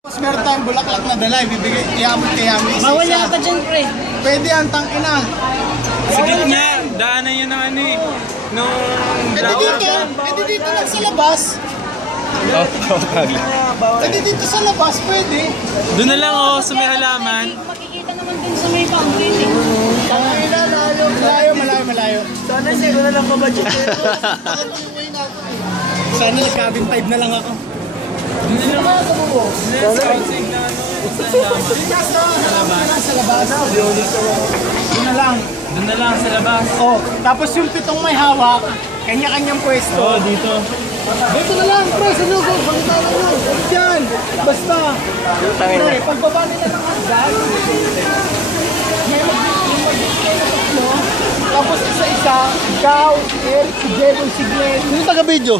Mas meron tayong bulaklak na dala, ibibigay, kayamot isa-isa. Bawal yata dyan, pre. Pwede ang tangina. Sa gitna, daanan yun ng ano eh. Nung Pwede dito lang sa labas. Pwede dito sa labas, pwede. Doon na lang oh, sa may halaman. Makikita naman dun sa may fountain eh. Tangina, malayo. Sana zero na lang mabudget. Sana nag-cabin 5 na lang ako. Sa labas. Doon na lang. Doon na lang sa labas. Oh, tapos yung pitong may hawak, kanya-kanyang pwesto. Oo, dito. Dito na lang, pre, sa lugo, bakit Diyan, basta. Pre, pagbaba nila ng hanggan, may mag-display na tatlo, tapos isa-isa, ikaw, Eric, si Jebo, si Glenn. Yung taga-video?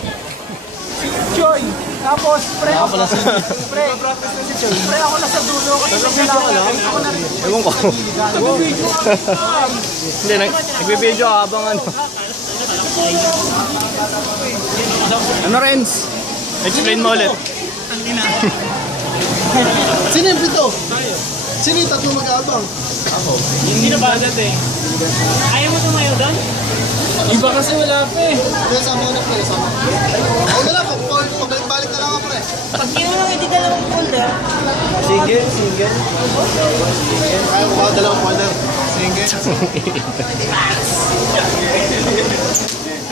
Si Choy. Tapos, pre, ako na si Choy. Pre, ako na sa dulo, kasi ako na rin. Ewan ko. Taga-video. Hindi, nagbibideo habang ano. Ano, Renz? Explain mo ulit. Sino yung pito? Sino yung tatlo mag-aabang? Hindi na ba eh. Ayaw mo tumayo doon? Iba kasi wala pa eh. Kaya sama ko na pre, sama. Ako na lang, pabalik-balik na lang ako pre. Pag kinuha hindi dalawang folder, Single. Kaya ko ba dalawang folder? Single.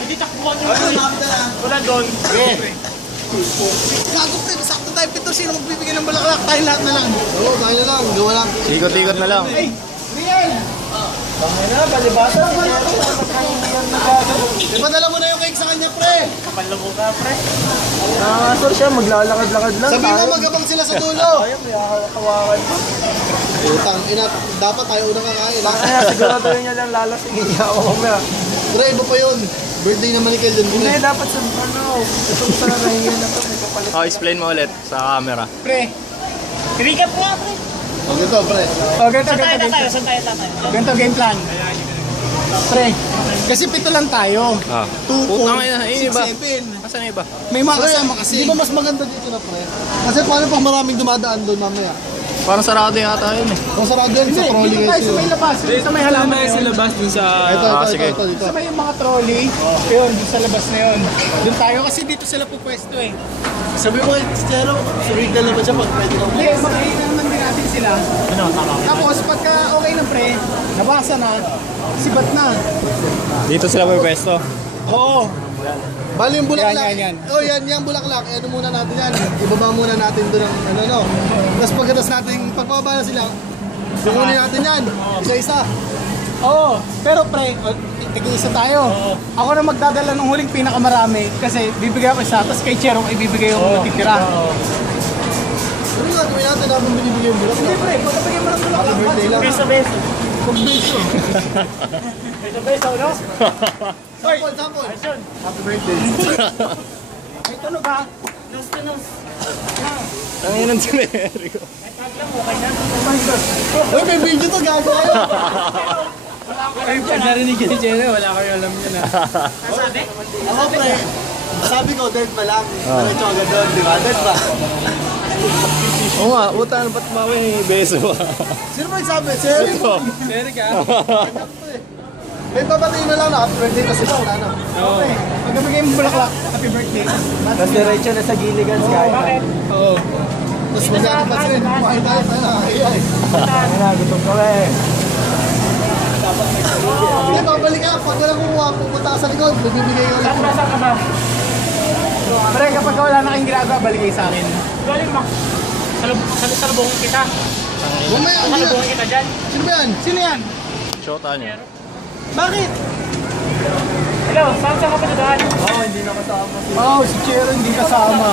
hindi takbuhan yung Wala doon. Gago pre, sakto tayo pito. Sino magbibigay ng bulaklak? Tayo lahat na lang. Oo, tayo na lang. Gawa lang. Ikot-ikot na lang. Hey, Rian! Tama na, balibasa. Ipadala mo na yung cake sa kanya, pre. kapal na mukha, pre. Nakakasor siya, maglalakad-lakad lang. Sabi mo, magabang sila sa dulo. Ayaw, may kawakan ko. Utang, dapat tayo unang kakain. Kaya, sigurado niya lang lalasingin niya ako mamaya. Pre, iba pa yun. Birthday naman ni Kelden. Hindi, dapat sa itong sa nahihin na ito, may kapalit. Oh, explain mo ulit sa camera. Pre, Recap nga, pre. o ganito, pre. O ganito, Saan tayo tatayo? Ganito game plan. Pre, kasi pito lang tayo. Ah. 2, Putang 4, ina, 6, iba. 7. Asan na iba? May mga kasama kasi. Di ba mas maganda dito na, pre? Kasi paano pag maraming dumadaan doon mamaya? Parang sarado yata yun eh. Kung sarado yan, sa trolley dito guys. tayo sa may labas. Sa may halaman Tayo sa labas dun sa... Ito, sige. dito. Sa may mga trolley, yun, dun sa labas na yun. Doon tayo kasi dito sila pupwesto eh. Sabi mo kay Stero, surrender naman siya pag pwede lang. Hindi, makikita naman din natin sila. Tapos pagka okay na pre, nabasa na, sibat na. Dito sila may pwesto. Oo. Bali yung bulaklak. Yan. Oh, yan bulaklak. Ano muna natin yan. Ibaba muna natin doon ang ano. Tapos pagkatapos natin, pagpababa na sila, kukunin natin yan. Isa-isa. Oo, pero pre, tig-isa tayo. Ako na magdadala ng huling pinakamarami kasi bibigay ako isa, tapos kay Cherong ibibigay yung matitira. Ano nga gawin natin habang binibigay yung bulaklak? Hindi pre, pagkabigay mo ng bulaklak, Birthday lang. Beso-beso. Pag-beso. Beso-beso, no? Sample. happy birthday. Ay, tunog ha? Nose to nose. Ang yun ang sineryo. Tag lang, okay na. Uy, may video to, gago kayo. Ay, pag narinig yun, Jenna, wala kayo alam yun ah. Sabi? Ako pre, sabi ko, dirt pa lang. Diretso agad doon, di ba? Dirt pa. Oo nga, utan, ba't may beso ba? Sino ba nagsabi? Seri mo. Eric ah. Eh, babatiin na lang na. Happy birthday na sila. Ano? Okay, pagkabigay mo bulaklak, happy birthday. Tapos diretso na sa giligan, Sky. Bakit? Oo. Tapos magkano pa sila. Kumain tayo. Ano na, gutom ka eh. Hindi, babalik ka. Pag walang kumuha, pupunta ka sa likod. Bibigay ko ulit. Saan ka ba? Pre, kapag wala na kayong ginagawa, baligay sa akin. Galing mo. Salubungin kita. Mamaya, hindi na. Salubungin kita dyan. Sino ba yan? Sino yan? Shota niya. Bakit? Hello, saan ka pa nadaan? Oo, hindi na kasama. Wow, si Chero hindi kasama.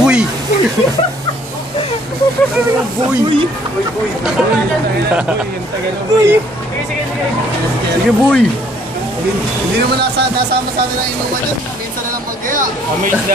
Uy! Sige, sige, sige. Sige, boy! Hindi naman nasama sa atin ang inuman yan. Minsan na lang magkaya. Amazed na